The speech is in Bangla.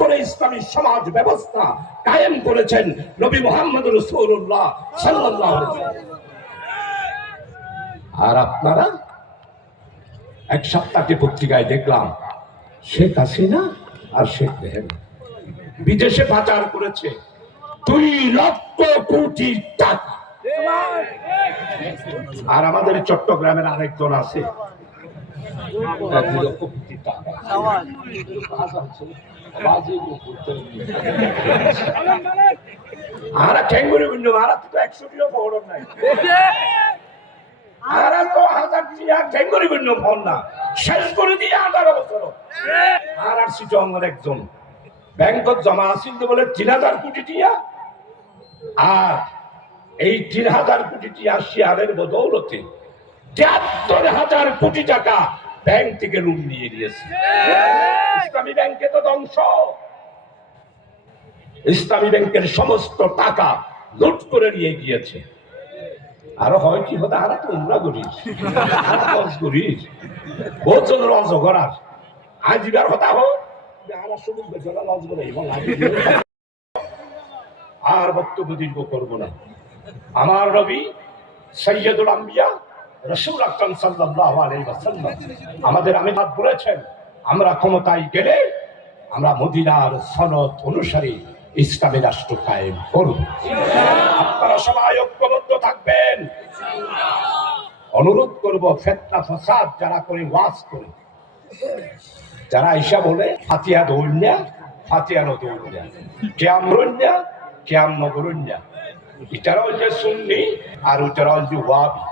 করে ইসলামী সমাজ ব্যবস্থা কায়েম করেছেন নবী মুহাম্মদ রাসূলুল্লাহ সাল্লাল্লাহু আলাইহি ওয়াসাল্লাম। আর আপনারা এক সপ্তাহে পত্রিকায় দেখলাম শেখ হাসিনা আর শেখ রেহানা বিদেশে পাচার করেছে 2 লক্ষ কোটি টাকা। আর আমাদের চট্টগ্রামের আরেকজন আছে 1 লক্ষ কোটি টাকা। আর ঠেঙ্গুরি বিন্দু মারা তো 100 কিলো বড় নাই, আর তো 1000 টিয়া ঠেঙ্গুরি বিন্দু ফোন না শেষ করে দিয়ে 18 বছর। আর সিটঙ্গের একজন ব্যাংকত জমা আছিল বলে 3000 কোটি টিয়া, আর এই 3000 কোটি টিয়া শেয়ারের বদৌলতে 73,000 কোটি টাকা ব্যাংক থেকে লোন নিয়ে নিয়েছে। ইসলামী ব্যাংকে তো ধ্বংস, ইসলামী ব্যাংকের সমস্ত টাকা লুট করে নিয়ে গিয়েছে। আরো হয় কি হতো, আর তো উমরা করিস করিস বহুজন লঞ্চ করার আজিবার হতা হোক আর বক্তব্য দীর্ঘ করব না। আমার নবী সৈয়দুল আম্বিয়া রাসূল আকরাম সাল্লাল্লাহু আলাইহি ওয়াসাল্লাম আমাদের আমিনাত বলেছেন, আমরা ক্ষমতায় গেলে আমরা মদিনার সনদ অনুসারে ইসলামী রাষ্ট্র কায়েম করব। আপনারা সবাই ঐক্যবদ্ধ থাকবেন। অনুরোধ করব, ফিতনা ফাসাদ যারা করে ওয়াজ করে, যারা ঈশা বলে ফাতিহা দৌড়না ফাতিহা নদৌড়না কিয়াম রন্না কিয়াম নগরন্না, এটারা হচ্ছে সুন্নি আর ওটারা হচ্ছে ওয়াহাবি।